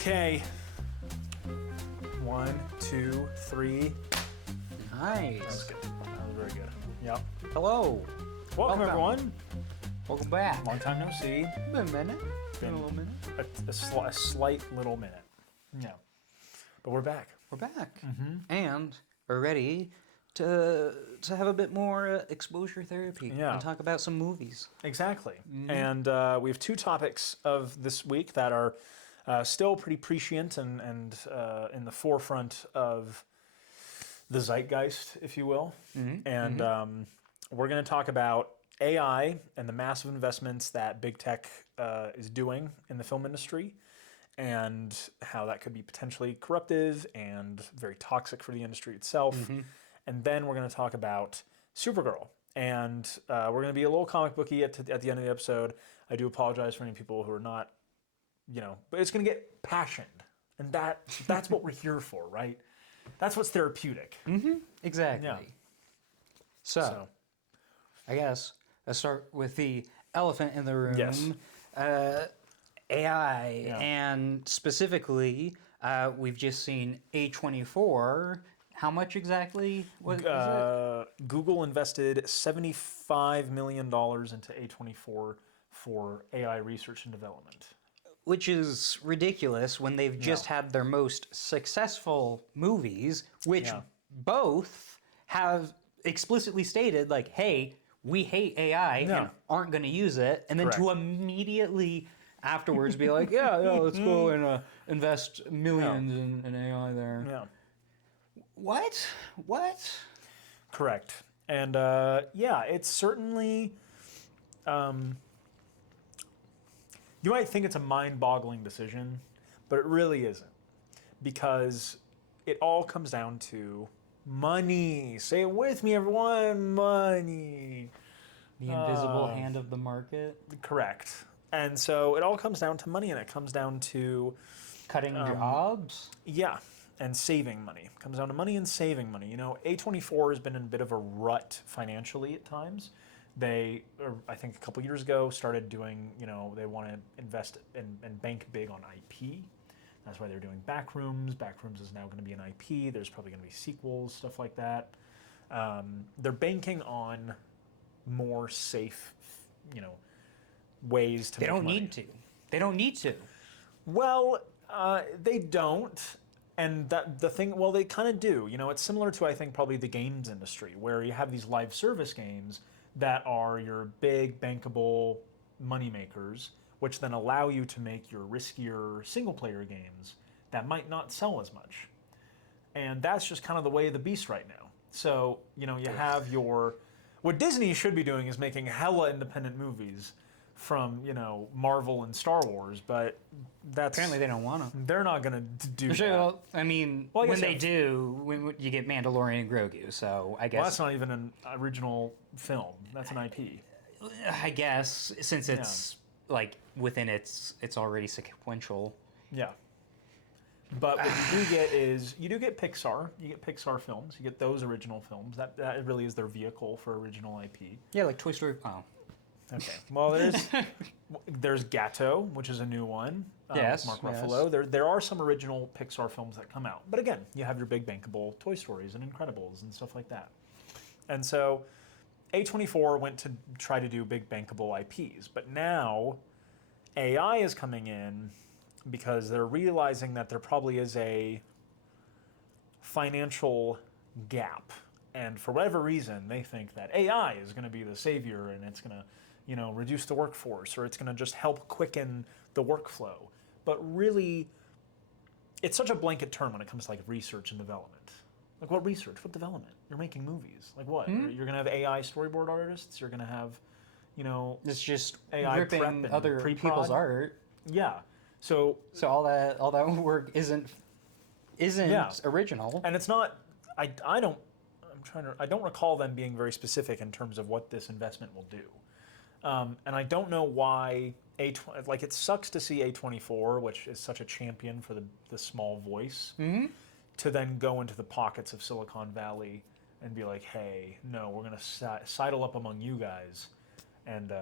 Okay. 1, 2, 3. Nice. That was good. That was very good. Yep. Hello. Welcome everyone. Welcome back. Long time no see. Been a minute. Been a little minute. A slight little minute. Yeah. But we're back. We're back. Mm-hmm. And we're ready to have a bit more exposure therapy and talk about some movies. Exactly. Mm-hmm. And we have two topics of this week that are still pretty prescient and in the forefront of the zeitgeist, if you will. Mm-hmm. And we're going to talk about AI and the massive investments that big tech is doing in the film industry, and how that could be potentially corruptive and very toxic for the industry itself. Mm-hmm. And then we're going to talk about Supergirl. And we're going to be a little comic booky at the end of the episode. I do apologize for any people who are not, but it's going to get passioned. And that's what we're here for, right? That's what's therapeutic. Mm-hmm. Exactly. Yeah. So, I guess let's start with the elephant in the room. Yes. AI, and specifically, we've just seen A24. How much exactly was it? Google invested $75 million into A24 for AI research and development. Which is ridiculous when they've just had their most successful movies, which both have explicitly stated, like, hey, we hate AI and aren't going to use it. And then to immediately afterwards be like, let's go and invest millions in AI there. Yeah. What? Correct. And it's certainly, you might think it's a mind-boggling decision, but it really isn't. Because it all comes down to money. Say it with me, everyone. Money. The invisible hand of the market. Correct. And so it all comes down to money, and it comes down to cutting jobs. Yeah, and saving money. It comes down to money and saving money. A24 has been in a bit of a rut financially at times. They, I think a couple years ago, started doing, they want to invest and bank big on IP. That's why they're doing Backrooms. Backrooms is now going to be an IP. There's probably going to be sequels, stuff like that. They're banking on more safe, ways to make money. They don't need to. Well, they don't. And they kind of do. It's similar to, I think, probably the games industry, where you have these live service games that are your big, bankable money makers, which then allow you to make your riskier single-player games that might not sell as much. And that's just kind of the way of the beast right now. So, you have what Disney should be doing is making hella independent movies from, Marvel and Star Wars, but that's... Apparently they don't want to. They're not going to do that. Well, I mean, when they do, when you get Mandalorian and Grogu, so I guess... Well, that's not even an original film. That's an IP. I guess, since it's, within it's already sequential. Yeah. But what you do get is, you do get Pixar. You get Pixar films. You get those original films. That really is their vehicle for original IP. Yeah, like Toy Story... Oh. Okay. Well, there's Gatto, which is a new one. Yes. Mark Ruffalo. There are some original Pixar films that come out. But again, you have your big bankable Toy Stories and Incredibles and stuff like that. And so A24 went to try to do big bankable IPs. But now AI is coming in because they're realizing that there probably is a financial gap. And for whatever reason, they think that AI is going to be the savior, and it's going to reduce the workforce, or it's going to just help quicken the workflow. But really, it's such a blanket term when it comes to research and development. Like, what research? What development? You're making movies. Like what? You're going to have AI storyboard artists? You're going to have, it's just AI ripping other people's art. Yeah. So all that work isn't original. And it's not. I don't recall them being very specific in terms of what this investment will do. And I don't know why it sucks to see A24, which is such a champion for the small voice, to then go into the pockets of Silicon Valley and be like, hey, no, we're going to sidle up among you guys and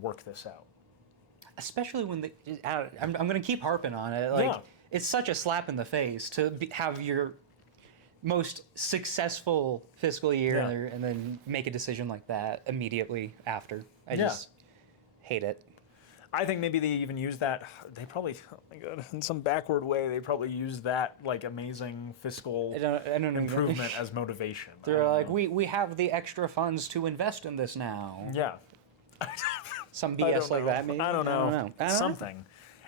work this out. Especially when I'm going to keep harping on it. it's such a slap in the face to have your most successful fiscal year and then make a decision like that immediately after. I just hate it. I think maybe they even use that. They probably, oh my god, in some backward way, they probably use that like amazing fiscal improvement as motivation. They're like, we have the extra funds to invest in this now. Yeah. Some BS like that, maybe. I don't know. Something.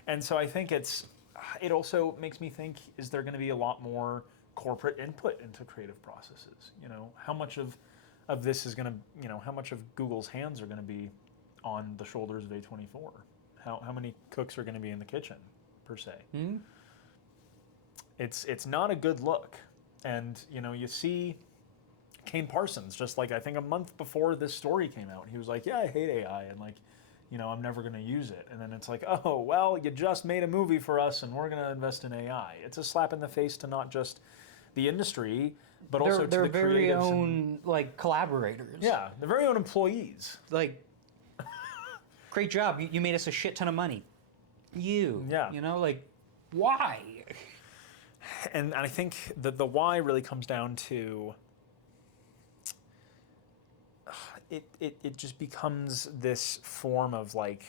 And so I think it also makes me think: is there going to be a lot more corporate input into creative processes? You know, how much of this is going to, you know, how much of Google's hands are going to be on the shoulders of A24? How many cooks are going to be in the kitchen, per se? Mm-hmm. It's not a good look. And, you know, you see Kane Parsons, just like I think a month before this story came out, he was like, yeah, I hate AI, and like, you know, I'm never going to use it. And then it's like, oh, well, you just made a movie for us and we're going to invest in AI. It's a slap in the face to not just the industry, but also to the creatives. Their very own, like, collaborators. Yeah, their very own employees. Like, great job. You made us a shit ton of money. You know, like, why? And I think the why really comes down to it just becomes this form of like,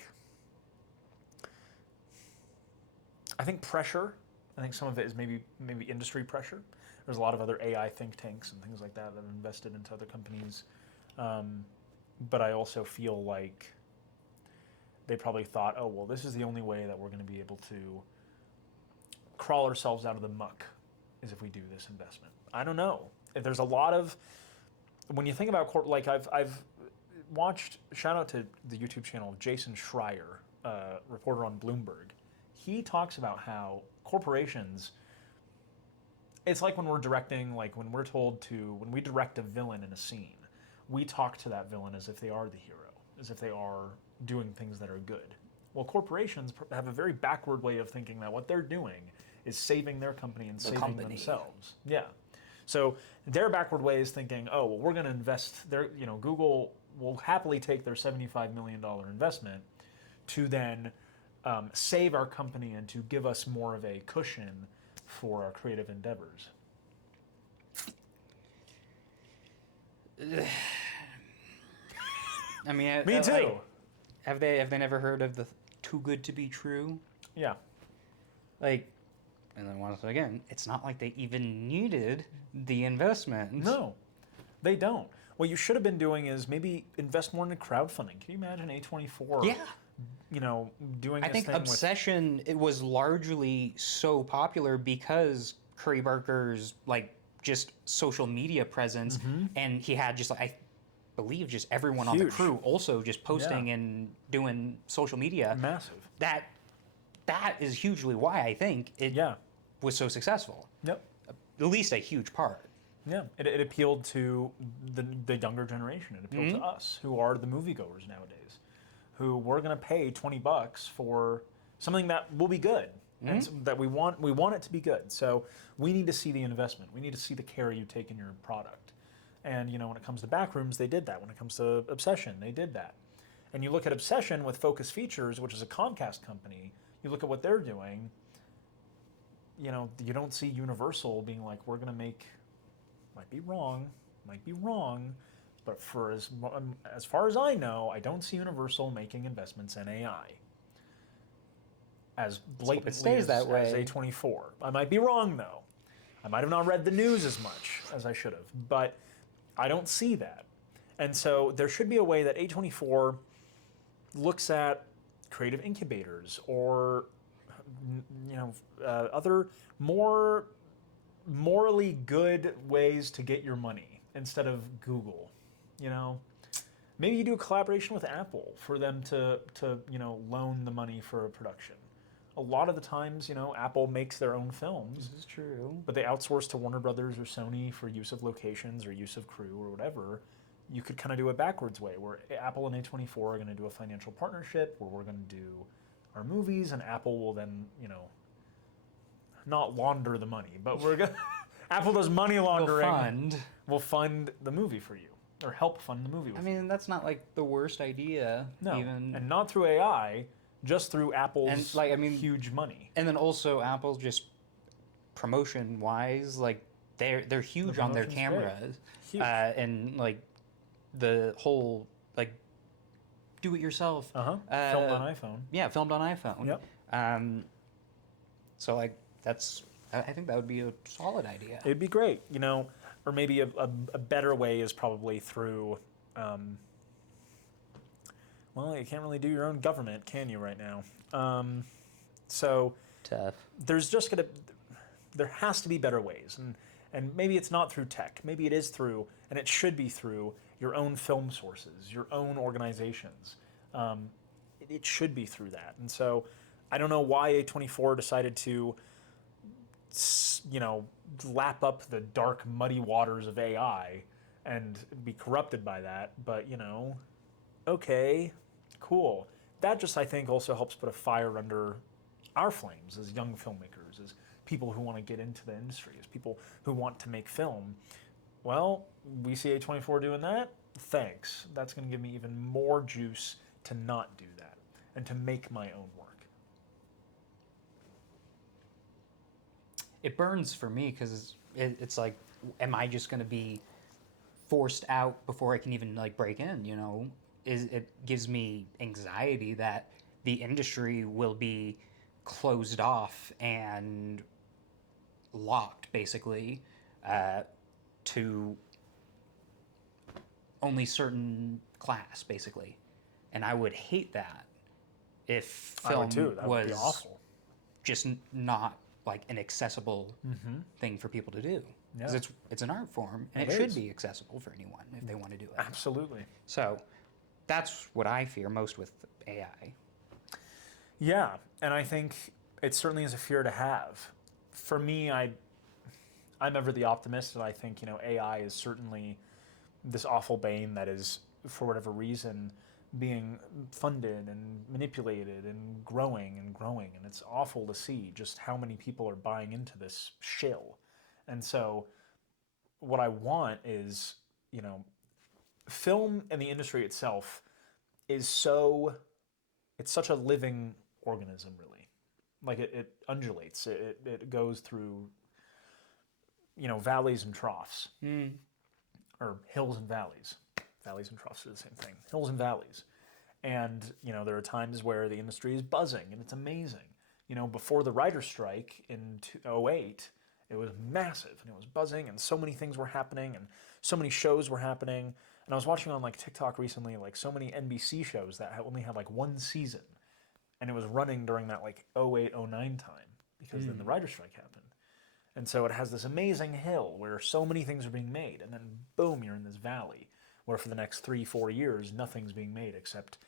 I think pressure. I think some of it is maybe industry pressure. There's a lot of other AI think tanks and things like that that have invested into other companies. But I also feel like they probably thought, oh, well, this is the only way that we're going to be able to crawl ourselves out of the muck, is if we do this investment. I don't know. There's a lot of, when you think about, like I've watched, shout out to the YouTube channel of Jason Schreier, reporter on Bloomberg. He talks about how corporations, it's like when we're directing, like when we're told to, when we direct a villain in a scene, we talk to that villain as if they are the hero, as if they are doing things that are good. Well, corporations have a very backward way of thinking that what they're doing is saving their company and saving themselves. Yeah. So their backward way is thinking, oh, well, we're going to invest, Google will happily take their $75 million investment to then save our company and to give us more of a cushion for our creative endeavors. I mean, me too. Have they never heard of the too good to be true? Yeah. Like, and then once again, it's not like they even needed the investment. No, they don't. What you should have been doing is maybe invest more into crowdfunding. Can you imagine A24? Yeah. Doing. I think Obsession, it was largely so popular because Curry Barker's like just social media presence, and he had just like I believe just everyone on the crew also just posting and doing social media. Massive. That is hugely why I think it was so successful. Yep. At least a huge part. Yeah, it appealed to the younger generation. It appealed to us, who are the moviegoers nowadays, who we're going to pay $20 for something that will be good, and that we want it to be good. So we need to see the investment. We need to see the care you take in your product. And when it comes to Backrooms, they did that. When it comes to Obsession, they did that. And you look at Obsession with Focus Features, which is a Comcast company. You look at what they're doing. You don't see Universal being like, we're going to make. Might be wrong, but for as far as I know, I don't see Universal making investments in AI as blatantly as A24. I might be wrong, though. I might have not read the news as much as I should have, but I don't see that. And so there should be a way that A24 looks at creative incubators or other more morally good ways to get your money instead of Google. Maybe you do a collaboration with Apple for them to loan the money for a production. A lot of the times, Apple makes their own films. This is true. But they outsource to Warner Brothers or Sony for use of locations or use of crew or whatever. You could kind of do it backwards way, where Apple and A24 are going to do a financial partnership where we're going to do our movies, and Apple will then, not launder the money, but we're going Apple does money laundering. We'll fund the movie for you, or help fund the movie with you. I mean, that's not like the worst idea. No, even. And not through AI. just through Apple's And, like, I mean, huge money. And then also Apple, just promotion wise, like they're huge on their promotion's great. cameras, Huge. and like the whole like do it yourself. Filmed on iPhone. Yeah, filmed on iPhone. Yep. So like I think that would be a solid idea. It'd be great, you know, or maybe a better way is probably through. Well, you can't really do your own government, can you, right now? So Tough. there has to be better ways, and maybe it's not through tech. Maybe it is through, and it should be through your own film sources, your own organizations. It should be through that, and so I don't know why A24 decided to, you know, lap up the dark, muddy waters of AI and be corrupted by that. But you know, okay, cool. That just, I think, also helps put a fire under our flames as young filmmakers, as people who want to get into the industry, as people who want to make film. Well, we see A24 doing that. Thanks. That's going to give me even more juice to not do that and to make my own work. It burns for me because it's like, am I just going to be forced out before I can even like break in? You know, it gives me anxiety that the industry will be closed off and locked basically to only certain class basically, and I would hate that if film I would too. That would be was awful. just not like an accessible thing for people to do, because Yeah. it's an art form and It it should is. be accessible for anyone if they want to do it. Absolutely. So that's what I fear most with AI. Yeah, and I think it certainly is a fear to have. For me, I'm ever the optimist, and I think, you know, AI is certainly this awful bane that is, for whatever reason, being funded and manipulated and growing, and it's awful to see just how many people are buying into this shill. And so what I want is, you know, film and the industry itself is it's such a living organism, really. Like it undulates, it goes through, you know, valleys and troughs, or hills and valleys. Valleys and troughs are the same thing. Hills and valleys. And, you know, there are times where the industry is buzzing and it's amazing. You know, before the writer's strike in 2008, it was massive and it was buzzing and so many things were happening and so many shows were happening. And I was watching on like TikTok recently, like so many NBC shows that only had like one season. And it was running during that like 08, 09 time, because then the writer's strike happened. And so it has this amazing hill where so many things are being made. And then boom, you're in this valley where for the next 3-4 years, nothing's being made except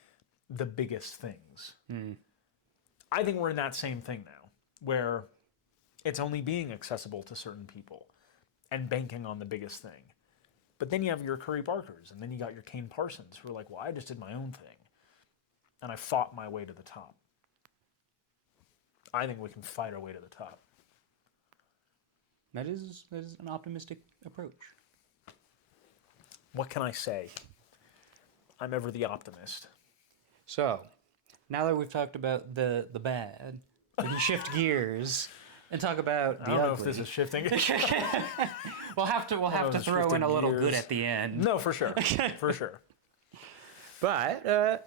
the biggest things. I think we're in that same thing now, where it's only being accessible to certain people and banking on the biggest thing. But then you have your Curry Barkers, and then you got your Kane Parsons, who are like, well, I just did my own thing, and I fought my way to the top. I think we can fight our way to the top. That is an optimistic approach. What can I say? I'm ever the optimist. So, now that we've talked about the bad, we can shift gears and talk about the I don't know ugly. if this is shifting. We'll have to throw in a little good gears. at the end. No, for sure. For sure. But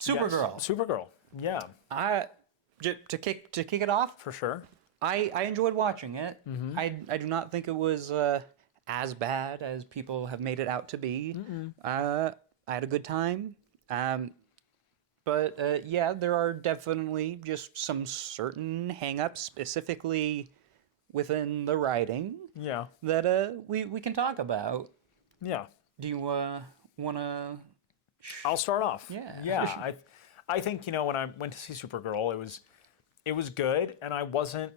Supergirl. Yes. Supergirl. Yeah, To kick it off, for sure. I enjoyed watching it. I do not think it was as bad as people have made it out to be. I had a good time. But yeah, there are definitely just some certain hang-ups, specifically within the writing, Yeah. that we can talk about. Yeah. Do you want to... I'll start off. Yeah. Yeah. I think, you know, when I went to see Supergirl, it was good, and I wasn't,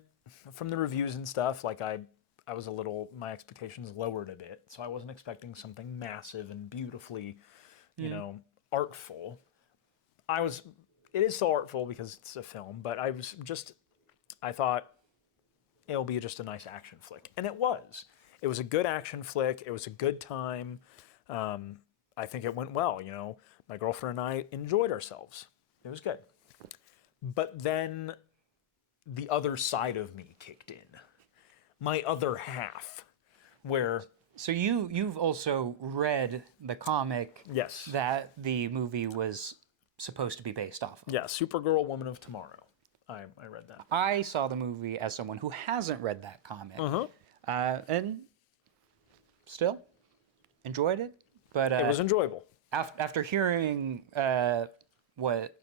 from the reviews and stuff, like I was a little, my expectations lowered a bit, so I wasn't expecting something massive and beautifully, you know, artful. It is still artful because it's a film, but I thought it'll be just a nice action flick. And it was. It was a good action flick. It was a good time. I think it went well, you know. My girlfriend and I enjoyed ourselves. It was good. But then the other side of me kicked in. My other half, where... So you've also read the comic Yes. that the movie was supposed to be based off of. Yeah, Supergirl, Woman of Tomorrow. I read that. I saw the movie as someone who hasn't read that comic. And still enjoyed it. But it was enjoyable. After hearing what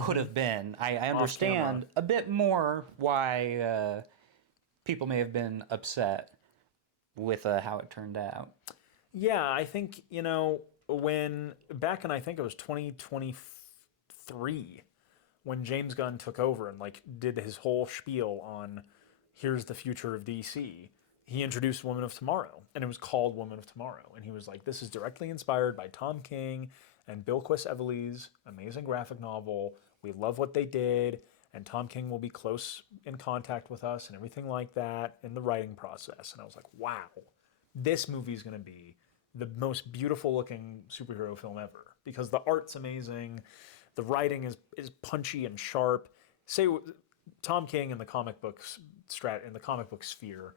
could have been, I understand a bit more why people may have been upset with how it turned out. Yeah, I think, when back in, I think it was 2023, when James Gunn took over and did his whole spiel on here's the future of DC, he introduced Woman of Tomorrow, and it was called Woman of Tomorrow. And he was like, this is directly inspired by Tom King and Bilquis Evely's amazing graphic novel. We love what they did, and Tom King will be close in contact with us and everything like that in the writing process. And I was like, wow, this movie is going to be the most beautiful looking superhero film ever, because the art's amazing, the writing is punchy and sharp. Say Tom King in the comic books in the comic book sphere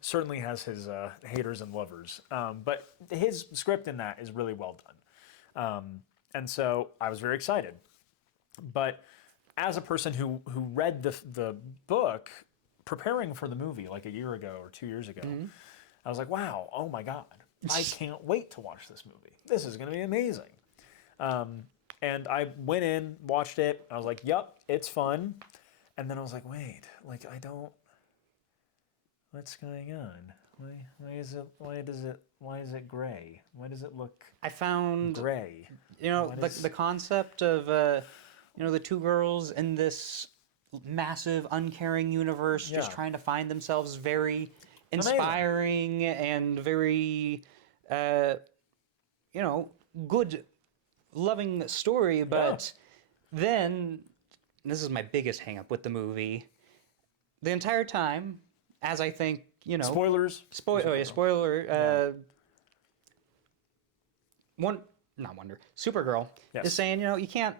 certainly has his haters and lovers, but his script in that is really well done, and so I was very excited. But as a person who read the book preparing for the movie like a year ago or 2 years ago, I was like, wow, oh my God, I can't wait to watch this movie. This is going to be amazing. And I went in, watched it. I was like, yep, it's fun. And then I was like, wait, what's going on? Why is it gray? Why does it look I found gray? The concept of the two girls in this massive uncaring universe just trying to find themselves very inspiring and very good loving story, but then this is my biggest hang up with the movie. The entire time, as I think, spoilers. Spoiler. Supergirl is saying, you can't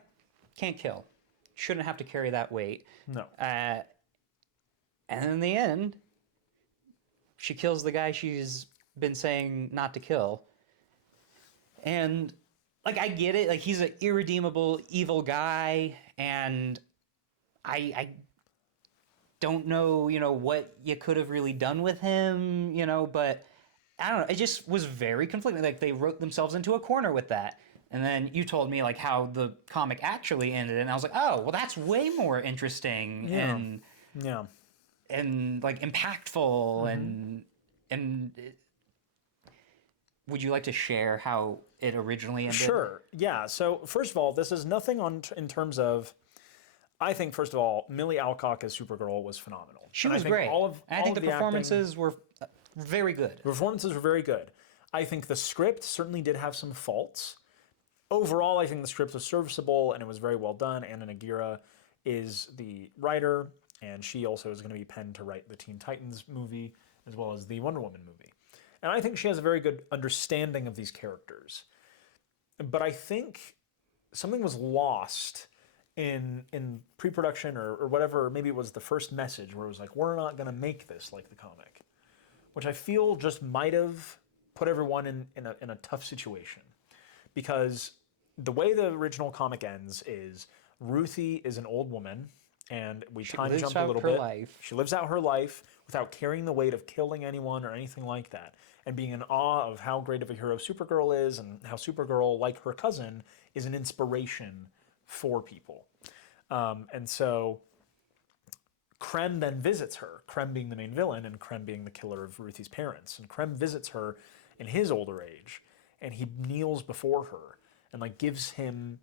kill. Shouldn't have to carry that weight. No. And in the end, she kills the guy she's been saying not to kill. And I get it. He's an irredeemable evil guy, and I don't know, what you could have really done with him, but I don't know. It just was very conflicting. They wrote themselves into a corner with that. And then you told me how the comic actually ended, and I was like, oh, well, that's way more interesting and impactful and would you like to share how it originally ended? Sure. Yeah. So first of all, this is nothing in terms of. I think first of all, Millie Alcock as Supergirl was phenomenal. She was great. I think the performances were very good. The performances were very good. I think the script certainly did have some faults. Overall, I think the script was serviceable and it was very well done. Anna Nagira is the writer, and she also is going to be penned to write the Teen Titans movie as well as the Wonder Woman movie. And I think she has a very good understanding of these characters. But I think something was lost in pre-production or whatever. Maybe it was the first message where it was like, we're not going to make this like the comic, which I feel just might have put everyone in a tough situation. Because the way the original comic ends is Ruthie is an old woman, and we time jump a little bit. She lives out her life without carrying the weight of killing anyone or anything like that, and being in awe of how great of a hero Supergirl is, and how Supergirl, like her cousin, is an inspiration for people. And so Krem then visits her, Krem being the main villain and Krem being the killer of Ruthie's parents. And Krem visits her in his older age, and he kneels before her and gives her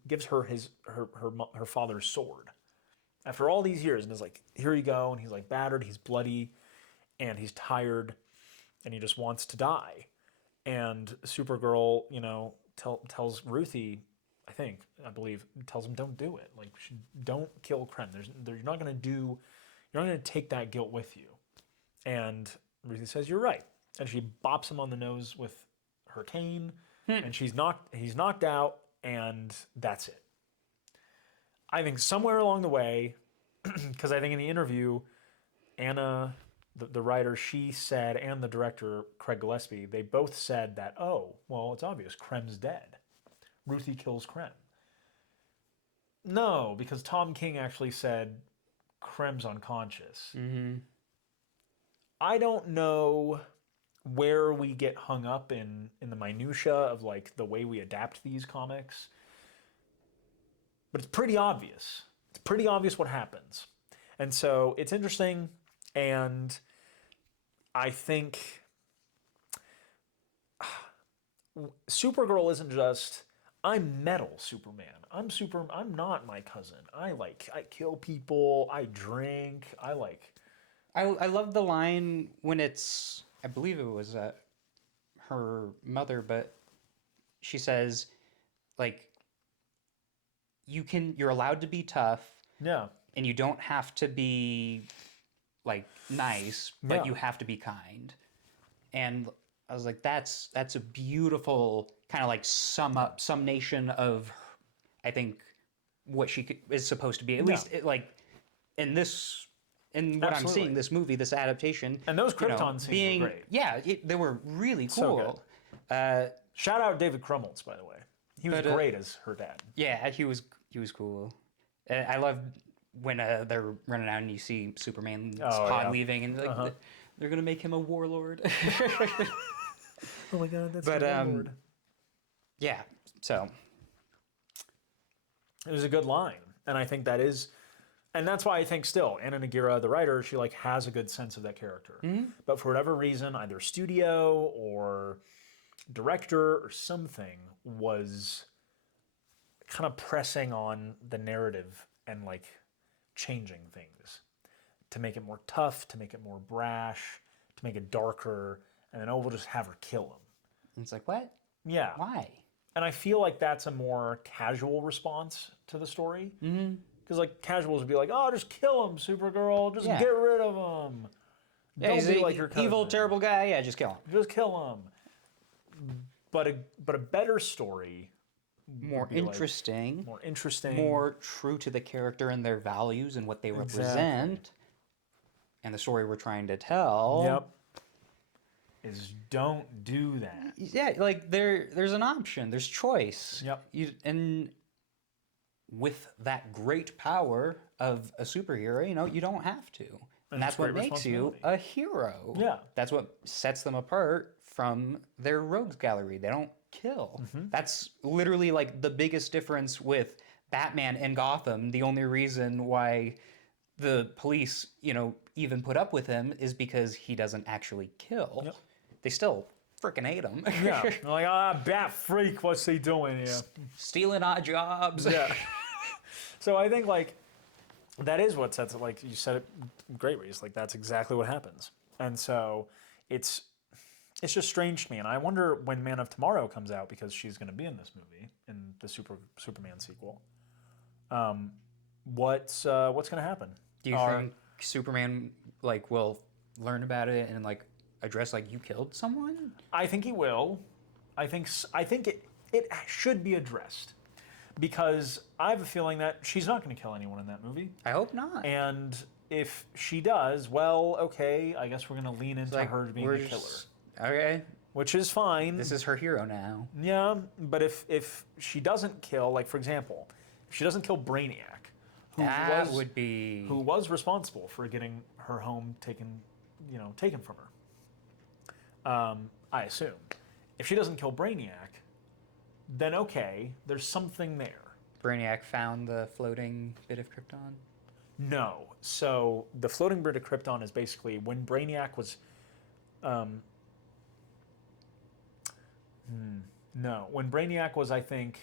her father's sword after all these years, and is like, here you go. And he's battered, he's bloody, and he's tired, and he just wants to die. And Supergirl, tells Ruthie, I believe, tells him, don't do it. Don't kill Krem. You're not going to take that guilt with you. And Ruthie says, you're right. And she bops him on the nose with her cane, and he's knocked out, and that's it. I think somewhere along the way, because I think in the interview, Anna, the writer, she said, and the director, Craig Gillespie, they both said that, oh, well, it's obvious, Krem's dead. Ruthie kills Krem. No, because Tom King actually said Krem's unconscious. Mm-hmm. I don't know where we get hung up in the minutia of like the way we adapt these comics, but it's pretty obvious. It's pretty obvious what happens, and so it's interesting. And I think Supergirl isn't just I'm metal Superman. I'm not my cousin. I kill people. I drink. I love the line when it's, I believe it was her mother, but she says, like, you're allowed to be tough. Yeah. And you don't have to be, like, nice, but Yeah. you have to be kind. And I was like, that's a beautiful kind of like summation of, I think, what she is supposed to be. At least, like, in what I'm seeing, this movie, this adaptation. And those Krypton scenes were great. Yeah, they were really cool. So shout out David Krumholtz, by the way. He was great as her dad. Yeah, he was cool. I love when they're running out and you see Superman's pod leaving, and like, they're gonna make him a warlord. Oh my god, that's a warlord. Yeah, so it was a good line, and I think that is. And that's why I think still, Anna Nagira, the writer, she like has a good sense of that character. Mm-hmm. But for whatever reason, either studio or director or something was kind of pressing on the narrative and like changing things to make it more tough, to make it more brash, to make it darker, and then we'll just have her kill him. And it's like, what? Yeah. Why? And I feel like that's a more casual response to the story. Mm-hmm. Because like casuals would be like, "Oh, just kill him, Supergirl. Just get rid of him. Yeah, Don't he's be like your cousin. Evil, terrible guy. Yeah, just kill him. Just kill him." But a better story, more interesting, more true to the character and their values and what they represent, and the story we're trying to tell. Yep. Is don't do that. Yeah, like there's an option. There's choice. Yep. And with that great power of a superhero, you don't have to. And that's what makes you a hero. Yeah. That's what sets them apart from their rogues gallery. They don't kill. Mm-hmm. That's literally like the biggest difference with Batman and Gotham. The only reason why the police, even put up with him is because he doesn't actually kill. Yep. They still freaking hate him. Yeah. They're like, Bat freak, what's he doing here? Stealing our jobs. Yeah. So I think like that is what sets it, like you said it great, Reese. Like that's exactly what happens. And so it's just strange to me. And I wonder when Man of Tomorrow comes out, because she's going to be in this movie, in the Superman sequel, what's going to happen? Do you think Superman will learn about it and address you killed someone? I think he will. I think it should be addressed, because I have a feeling that she's not going to kill anyone in that movie. I hope not. And if she does, well, okay, I guess we're going to lean into her being a killer. Okay. Which is fine. This is her hero now. Yeah, but if she doesn't kill, for example, if she doesn't kill Brainiac, who was responsible for getting her home taken from her, I assume. If she doesn't kill Brainiac, then okay, there's something there. Brainiac found the floating bit of Krypton? No. So the floating bit of Krypton is basically when Brainiac was... when Brainiac was, I think...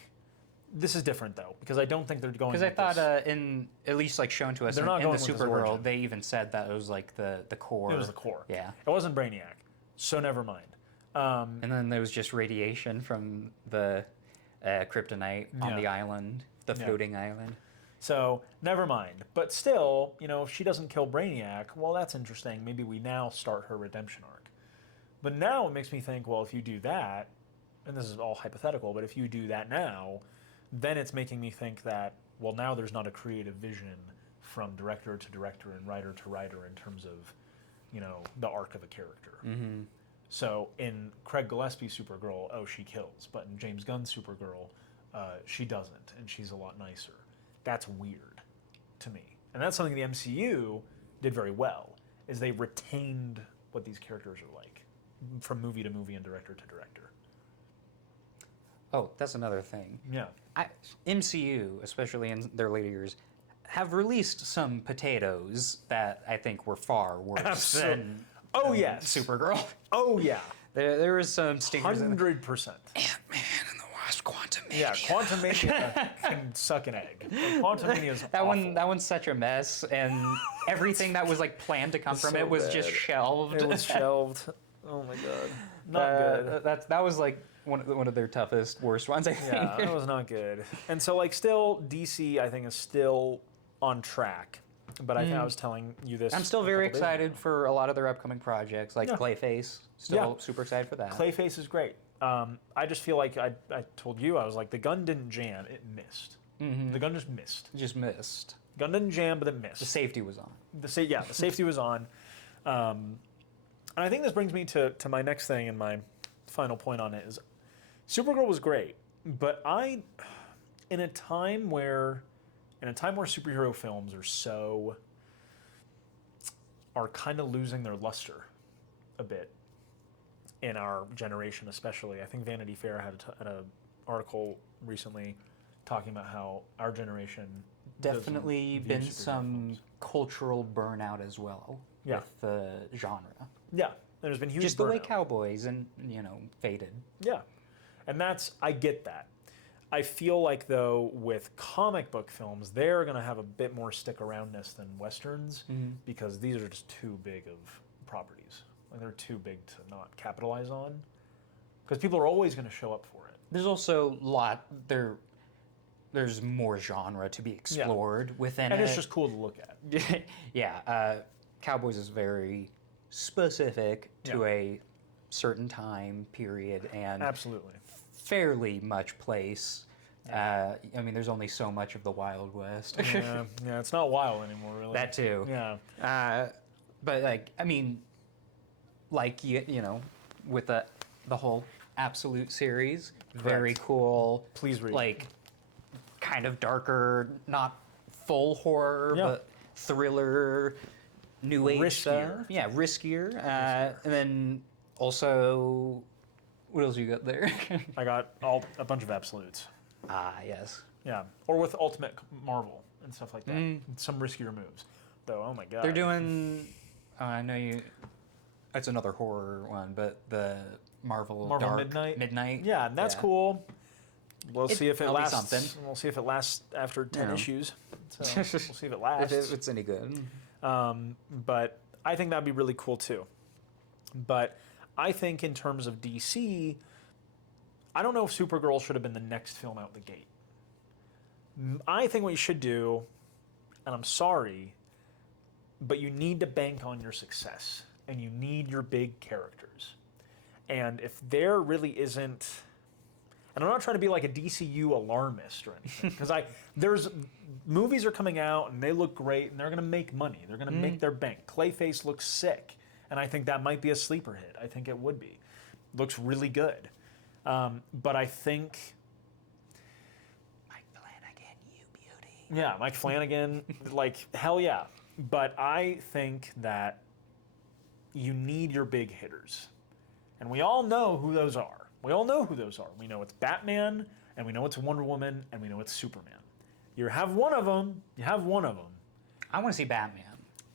This is different, though, because I don't think they're going... Because I thought, in at least shown to us in the Supergirl, they even said that it was the core. It was the core. Yeah. It wasn't Brainiac, so never mind. And then there was just radiation from the kryptonite on the island, the floating island. So, never mind. But still, if she doesn't kill Brainiac, well, that's interesting. Maybe we now start her redemption arc. But now it makes me think, well, if you do that, and this is all hypothetical, but if you do that now, then it's making me think that, well, now there's not a creative vision from director to director and writer to writer in terms of, the arc of a character. Mm-hmm. So in Craig Gillespie's Supergirl, she kills. But in James Gunn's Supergirl, she doesn't, and she's a lot nicer. That's weird to me. And that's something the MCU did very well, is they retained what these characters are like from movie to movie and director to director. Oh, that's another thing. Yeah. MCU, especially in their later years, have released some potatoes that I think were far worse than yes. Supergirl. Oh, yeah. There was some stinkers. 100%. Ant-Man and the Wasp, Quantumania. Yeah, Quantumania can suck an egg. Quantumania is awful. That one's such a mess, and everything that was like planned to come from it was just shelved. It was shelved. Oh my god. Not good. That was like one of their toughest, worst ones, I think. Yeah, that was not good. And so still DC, I think, is still on track. But I think I was telling you this. I'm still very excited for a lot of their upcoming projects, like Clayface. Still super excited for that. Clayface is great. I just feel like I told you, I was like, the gun didn't jam, it missed. The gun just missed. Just missed. Gun didn't jam, but it missed. The safety was on. The safety was on. And I think this brings me to my next thing, and my final point on it is, Supergirl was great, but in a time where superhero films are kind of losing their luster a bit in our generation, especially. I think Vanity Fair had an article recently talking about how our generation definitely doesn't view been superhero some films. Cultural burnout as well with the genre. Yeah, there's been huge just the way burnout. Cowboys and faded. Yeah, and I get that. I feel like, though, with comic book films, they're going to have a bit more stick-aroundness than Westerns because these are just too big of properties. Like, they're too big to not capitalize on because people are always going to show up for it. There's also there's more genre to be explored within it. And it's just cool to look at. Yeah, Cowboys is very specific to a certain time period and absolutely fairly much place. I mean, there's only so much of the Wild West. yeah, it's not wild anymore, really. That too. Yeah. But with the whole Absolute series, very cool. Please read. Like, kind of darker, not full horror, but thriller, new age riskier. stuff. Yeah, riskier. And then also, what else you got there? I got a bunch of absolutes. Yes. Yeah, or with Ultimate Marvel and stuff like that. Some riskier moves. Though, oh my god. They're doing, I know you, that's another horror one, but the Marvel Dark Midnight. Yeah, that's cool. We'll see if it lasts. Something. We'll see if it lasts after 10 issues. So we'll see if it lasts. If it's any good. But I think that'd be really cool too. But I think in terms of DC, I don't know if Supergirl should have been the next film out the gate. I think what you should do, and I'm sorry, but you need to bank on your success, and you need your big characters. And if there really isn't, and I'm not trying to be like a DCU alarmist or anything, because there's movies are coming out and they look great and they're going to make money. They're going to make their bank. Clayface looks sick, and I think that might be a sleeper hit. I think it would be. Looks really good. But I think Mike Flanagan, you beauty. Yeah, Mike Flanagan, like hell yeah. But I think that you need your big hitters. And we all know who those are. We know it's Batman, and we know it's Wonder Woman, and we know it's Superman. You have one of them. I want to see Batman.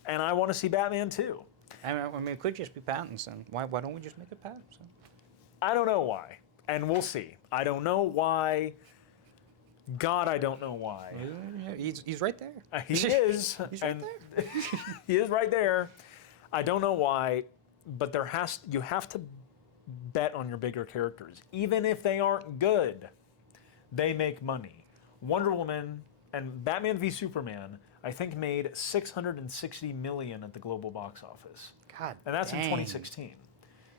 And I want to see Batman too. I mean, it could just be Pattinson. Why don't we just make it Pattinson? I don't know why. And we'll see. I don't know why. God, I don't know why. He's right there. He is. He's right there. He is right there. I don't know why, but you have to bet on your bigger characters. Even if they aren't good, they make money. Wonder Woman and Batman v Superman, I think, made $660 million at the global box office. God, and that's in 2016.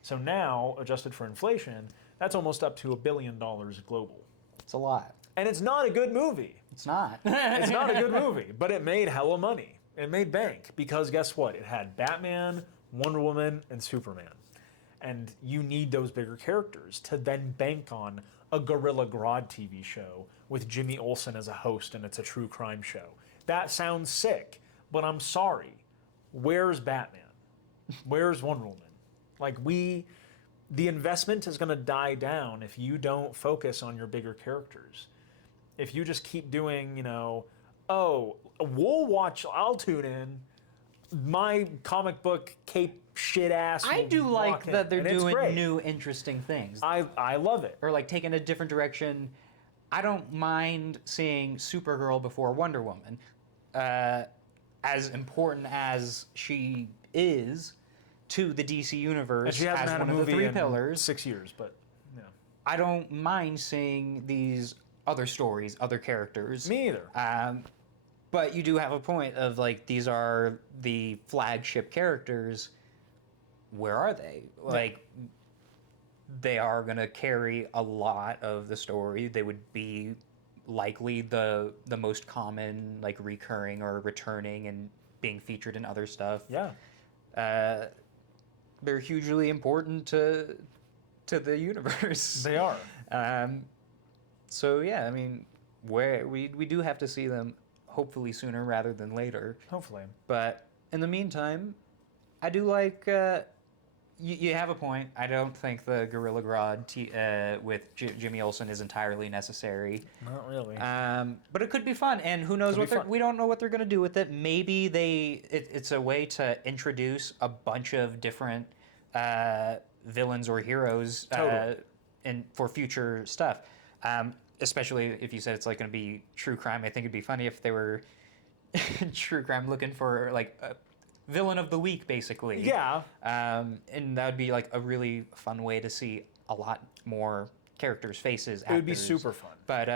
So now, adjusted for inflation, that's almost up to $1 billion global. It's a lot. And it's not a good movie. It's not. It's not a good movie, but it made hella money. It made bank because guess what? It had Batman, Wonder Woman, and Superman. And you need those bigger characters to then bank on a Gorilla Grodd TV show with Jimmy Olsen as a host and it's a true crime show. That sounds sick, but I'm sorry. Where's Batman? Where's Wonder Woman? Like the investment is going to die down if you don't focus on your bigger characters. If you just keep doing, I'll tune in. My comic book cape shit ass. I do like that they're doing new, interesting things. I love it. Or like taking a different direction. I don't mind seeing Supergirl before Wonder Woman. As important as she is to the DC universe, and she hasn't as had one a of movie the three in pillars, 6 years, but yeah. I don't mind seeing these other stories, other characters. Me either. But you do have a point of like these are the flagship characters. Where are they? Like they are going to carry a lot of the story. They would be likely the most common, like recurring or returning and being featured in other stuff. Yeah. They're hugely important to the universe. They are. So yeah, I mean, we do have to see them hopefully sooner rather than later. Hopefully. But in the meantime, I do like. You have a point. I don't think the Gorilla Grodd with Jimmy Olsen is entirely necessary. Not really. But it could be fun, and who knows we don't know what they're going to do with it. Maybe it's a way to introduce a bunch of different villains or heroes for future stuff. Especially if you said it's like going to be true crime. I think it'd be funny if they were true crime looking for like a villain of the week, basically. Yeah. And that would be like a really fun way to see a lot more characters' faces. It would be super fun. But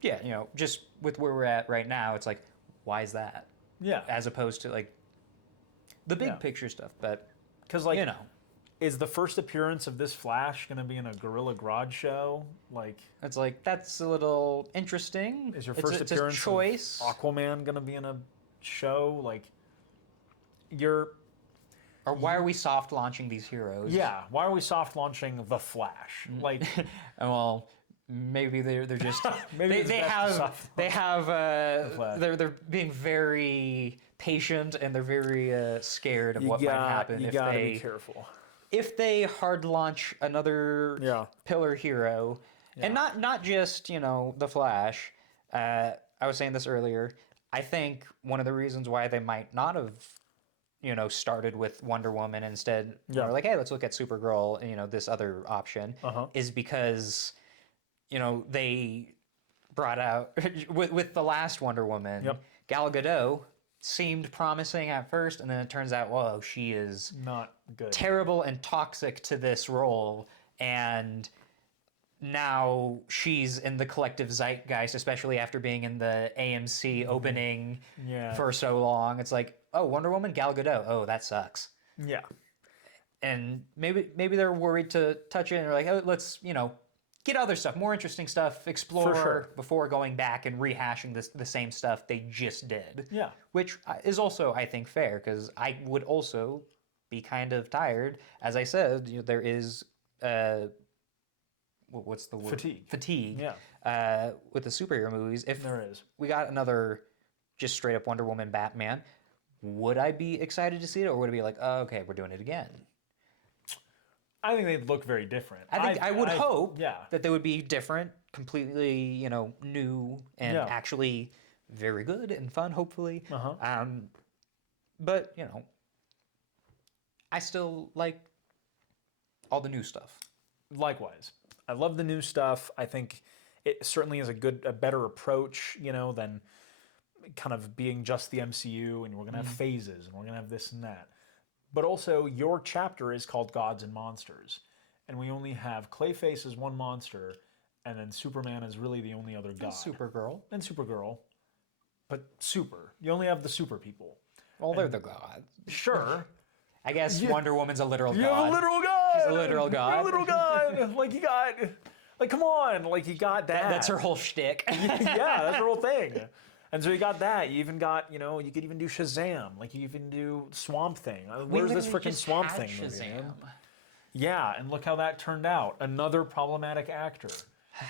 yeah, just with where we're at right now, it's like, why is that? Yeah. As opposed to like the big picture stuff. But because is the first appearance of this Flash going to be in a Gorilla Grodd show? Like, it's like that's a little interesting. Is your first appearance of Aquaman going to be in a show? Like, or why are we soft launching these heroes? Yeah, why are we soft launching the Flash? Like, well, maybe they're just maybe they're being very patient and they're very scared of what might happen. You gotta be careful. If they hard launch another pillar hero, and not just the Flash. I was saying this earlier. I think one of the reasons why they might not have started with Wonder Woman instead, like, hey, let's look at Supergirl and this other option, is because they brought out with the last Wonder Woman, Gal Gadot seemed promising at first, and then it turns out, whoa, she is not good, terrible and toxic to this role, and now she's in the collective zeitgeist, especially after being in the AMC opening for so long. It's like, oh, Wonder Woman, Gal Gadot, oh, that sucks. Yeah. And maybe they're worried to touch it, and they're like, oh, let's get other stuff, more interesting stuff, explore before going back and rehashing the same stuff they just did. Yeah. Which is also, I think, fair, because I would also be kind of tired. As I said, there is, what's the word? Fatigue. Yeah. With the superhero movies. If there is, we got another just straight up Wonder Woman, Batman, would I be excited to see it, or would it be like, oh, okay, we're doing it again? I think they'd look very different. I would hope that they would be different, completely, new and actually very good and fun, hopefully. But, I still like all the new stuff. Likewise. I love the new stuff. I think it certainly is a better approach, than kind of being just the MCU and we're going to have phases and we're going to have this and that. But also, your chapter is called Gods and Monsters. And we only have Clayface as one monster, and then Superman is really the only other god. And Supergirl. But super. You only have the super people. Well, they're the gods. Sure. I guess Wonder Woman's a literal god. You have a literal god! She's a literal god. You're a literal god! Like, you got... Like, come on, like you got that. That's her whole shtick. Yeah, that's her whole thing. And so you got that. You even got, you could even do Shazam. Like you even do Swamp Thing. Where's this freaking Swamp Thing movie? Man? Yeah, and look how that turned out. Another problematic actor.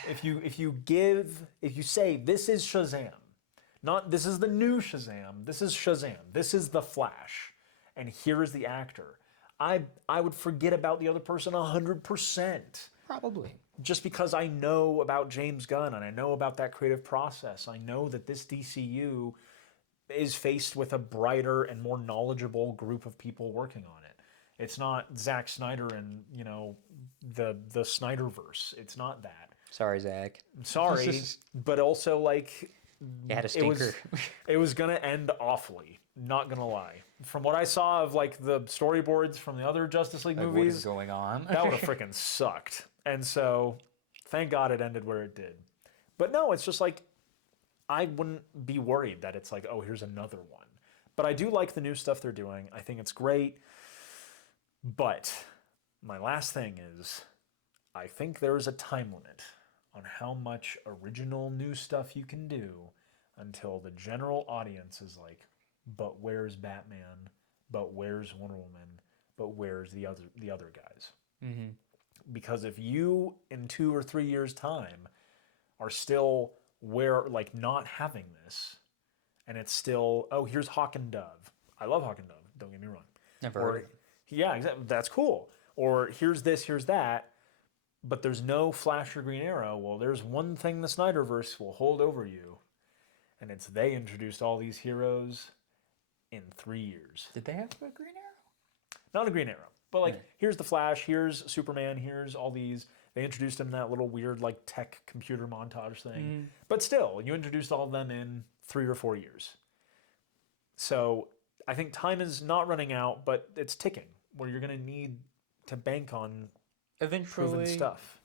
If you say this is Shazam, not this is the new Shazam, this is Shazam, this is the Flash, and here is the actor, I would forget about the other person 100%. Probably. Just because I know about James Gunn and I know about that creative process, I know that this DCU is faced with a brighter and more knowledgeable group of people working on it. It's not Zack Snyder and, the Snyderverse. It's not that. Sorry, Zach. Sorry, but also like you had a stinker. It was gonna end awfully. Not gonna lie. From what I saw of like the storyboards from the other Justice League movies, what is going on? that would have freaking sucked. And so, thank God it ended where it did. But no, it's just like I wouldn't be worried that it's like, oh, here's another one. But I do like the new stuff they're doing. I think it's great. But my last thing is, I think there is a time limit on how much original new stuff you can do until the general audience is like, but where's Batman? But where's Wonder Woman? But where's the other guys? Mm-hmm. Because if you, in 2 or 3 years' time, are still not having this, and it's still, oh, here's Hawk and Dove. I love Hawk and Dove, don't get me wrong. Never heard of it. Yeah, exactly. That's cool. Or here's this, here's that, but there's no Flash or Green Arrow. Well, there's one thing the Snyderverse will hold over you, and it's they introduced all these heroes in 3 years. Did they have a Green Arrow? Not a Green Arrow. But here's the Flash, here's Superman, here's all these. They introduced them in that little weird tech computer montage thing. But still, you introduced all of them in 3 or 4 years. So I think time is not running out, but it's ticking, where you're going to need to bank on eventually proven stuff.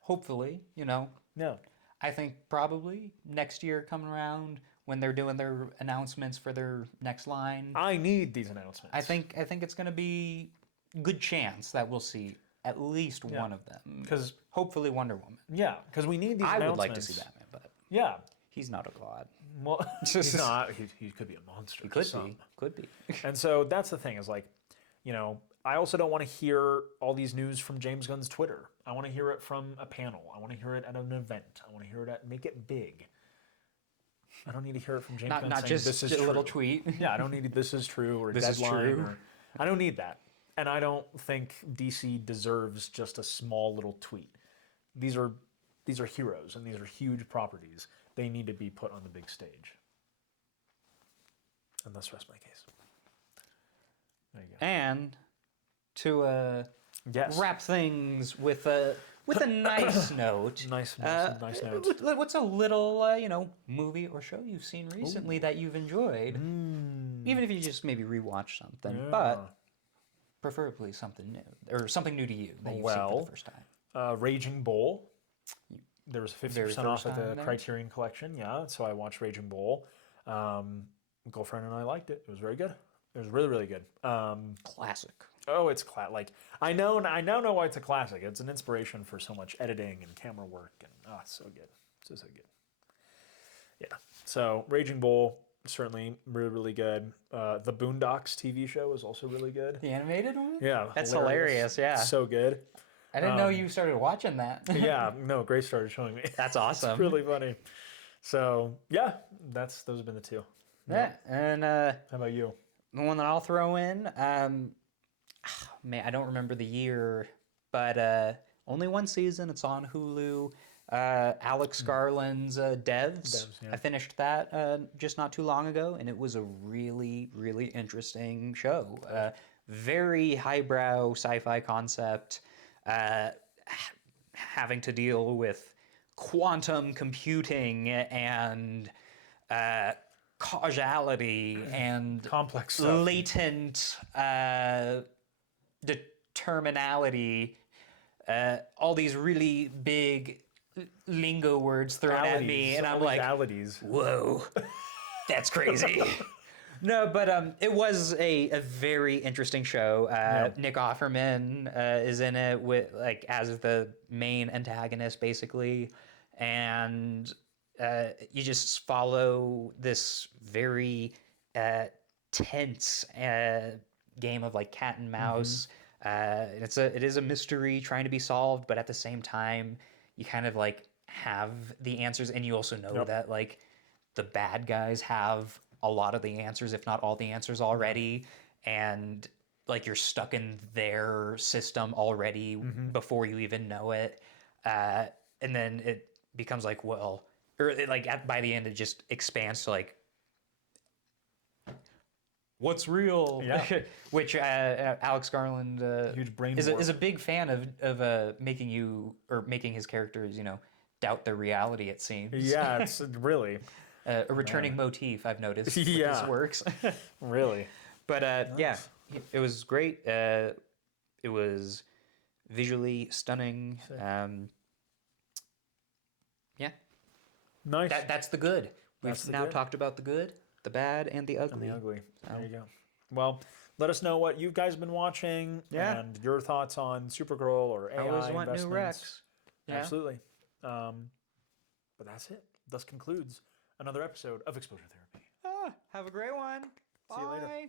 Hopefully, Yeah. I think probably next year coming around when they're doing their announcements for their next line. I need these announcements. I think it's going to be good chance that we'll see at least one of them. Because hopefully Wonder Woman. Yeah, because we need these announcements. I would like to see Batman, but yeah, he's not a god. Well, he's not. He could be a monster. He could be. And so that's the thing is I also don't want to hear all these news from James Gunn's Twitter. I want to hear it from a panel. I want to hear it at an event. I want to hear it at Make It Big. I don't need to hear it from James Gunn not saying just this is a true. little tweet. Yeah, I don't need this is true or this deadline. is true. I don't need that. And I don't think DC deserves just a small little tweet. These are heroes and these are huge properties. They need to be put on the big stage. And thus rest my case. There you go. And to wrap things with a nice note. Nice note. What's a little movie or show you've seen recently that you've enjoyed? Even if you just maybe rewatch something, but preferably something new or something new to you that you've seen for the first time. Raging Bull. There was 50% off at the there? Criterion Collection. Yeah, so I watched Raging Bull. Girlfriend and I liked it. It was very good. It was really, really good. Classic. Oh, it's I now know why it's a classic. It's an inspiration for so much editing and camera work, and it's so good, so good. Yeah. So Raging Bull certainly really, really good. The Boondocks TV show is also really good. The animated one. Yeah, that's hilarious. Yeah, so good. I didn't know you started watching that. Yeah, no, Grace started showing me. That's awesome. It's really funny. So yeah, those have been the two. Yeah, and how about you? The one that I'll throw in, I don't remember the year, but only one season. It's on Hulu. Alex Garland's Devs. Yeah. I finished that just not too long ago, and it was a really, really interesting show. Very highbrow sci-fi concept, having to deal with quantum computing and causality and complex stuff. Latent determinality, all these really big lingo words thrown at me, and I'm like, realities. whoa, that's crazy. No, but it was a very interesting show. Nick Offerman is in it with like as the main antagonist, basically, and you just follow this very tense game of like cat and mouse. It is a mystery trying to be solved, but at the same time, you kind of like have the answers, and you also know that like the bad guys have a lot of the answers, if not all the answers already, and like you're stuck in their system already before you even know it, and then it becomes like, well, or it, like by the end it just expands to like what's real, which Alex Garland Huge brain is a big fan of making his characters, you know, doubt their reality, it seems. Yeah, it's really a returning motif I've noticed with his works. Really. But yeah, it was great. It was visually stunning. Yeah. Nice. That's the good. We've now talked about the good, the bad, and the ugly. And the ugly. There you go. Well, let us know what you guys have been watching and your thoughts on Supergirl or AI I always want investments. new Rex. Yeah. Absolutely. But that's it. Thus concludes another episode of Exposure Therapy. Have a great one. See you later. Bye.